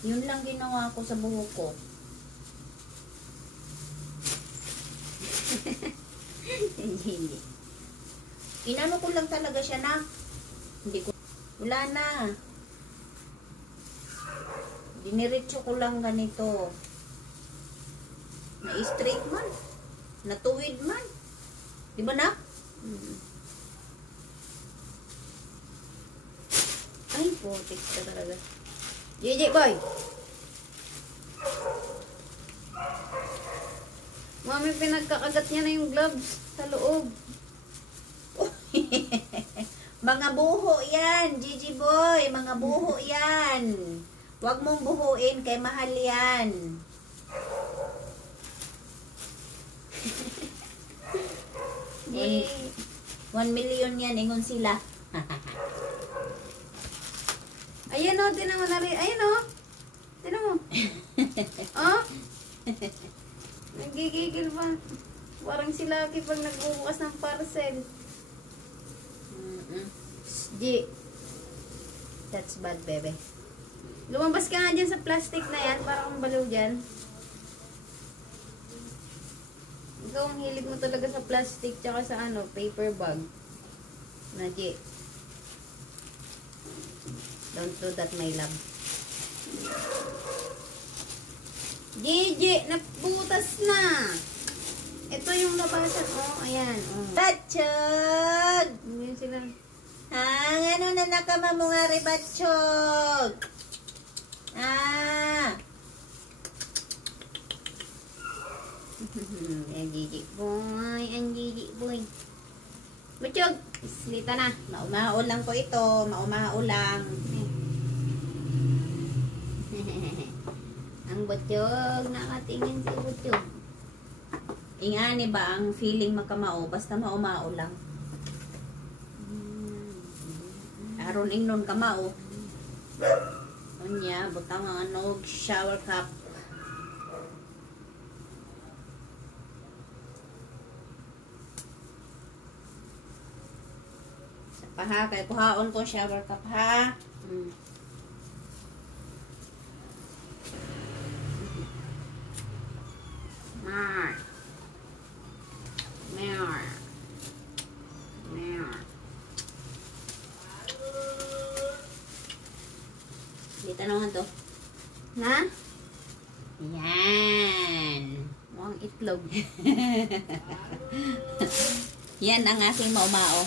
Yun lang ginawa ko sa buhok ko. Hindi. Inano ko lang talaga siya na. Hindi ko. Wala na. Diniretso ko lang ganito. Na-straight man. Natuwid man. Di ba na? Ay, putik ka talaga. JJ boy! Mami, pinagkakagat niya na yung gloves sa loob. Mga buho yan, JJ boy. Mga buho yan. Huwag mong buhuin kay mahal yan. Eh, 1 million yan, ingon sila. Ayan o, tinan mo na rin. Ayan o. Tinan mo. Oh? Nagigigil pa. Parang si Lucky pag nagbubukas ng parcel. Di. That's bad, bebe. Lumabas ka nga dyan sa plastic na yan. Para kang baliw dyan. Ikaw ang hilig mo talaga sa plastic tsaka sa ano, paper bag. Naji. Don't do that, my love. Gigi, nabutas na. Ito yung labasan. Oh, ayan. Oh. Batchog! Ayan sila. Ano na nakama mo nga rin, Batchog? Ang Gigi boy. Ang Gigi boy. Batchog! Slita na. Maumao lang ko ito. Maumao lang. Ang Batchog. Nakatingin si Batchog. Ingani ba ang feeling makamao? Basta maumao lang. Aron ingnon kamao. Unya, butang ang ano, shower cup. Sa paha, kay puhaon ko shower cup ha. Mar. Mar. Mar. Dito naman to. Na? Yan. Mukhang itlog. Yan ang aking maumao.